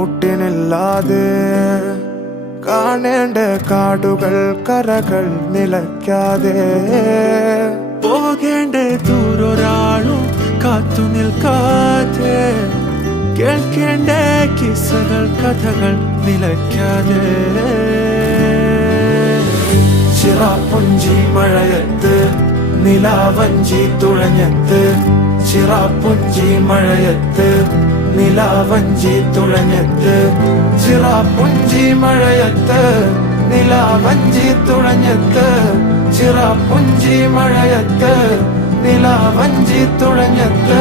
കൂട്ടിനില്ലാതെ കാണേണ്ട കാടുകൾ കരകൾ നിലയ്ക്കാതെ പോകേണ്ട ദൂരൊരാളും കാത്തു നിൽക്കാതെ കേൾക്കേണ്ട കിസ്സകൾ കഥകൾ നിലയ്ക്കാതെ ചിറാപ്പുഞ്ചി മഴയത്ത് നിലാവഞ്ചി തുഴഞ്ഞത്ത് ചിറാപ്പുഞ്ചി മഴയത്ത് നിലാവഞ്ചി തുഴഞ്ഞത്ത് ചിറാപ്പുഞ്ചി മഴയത്ത് നിലാവഞ്ചി തുഴഞ്ഞത്ത് ചിറാപ്പുഞ്ചി മഴയത്ത് നിലാവഞ്ചി തുഴഞ്ഞത്ത്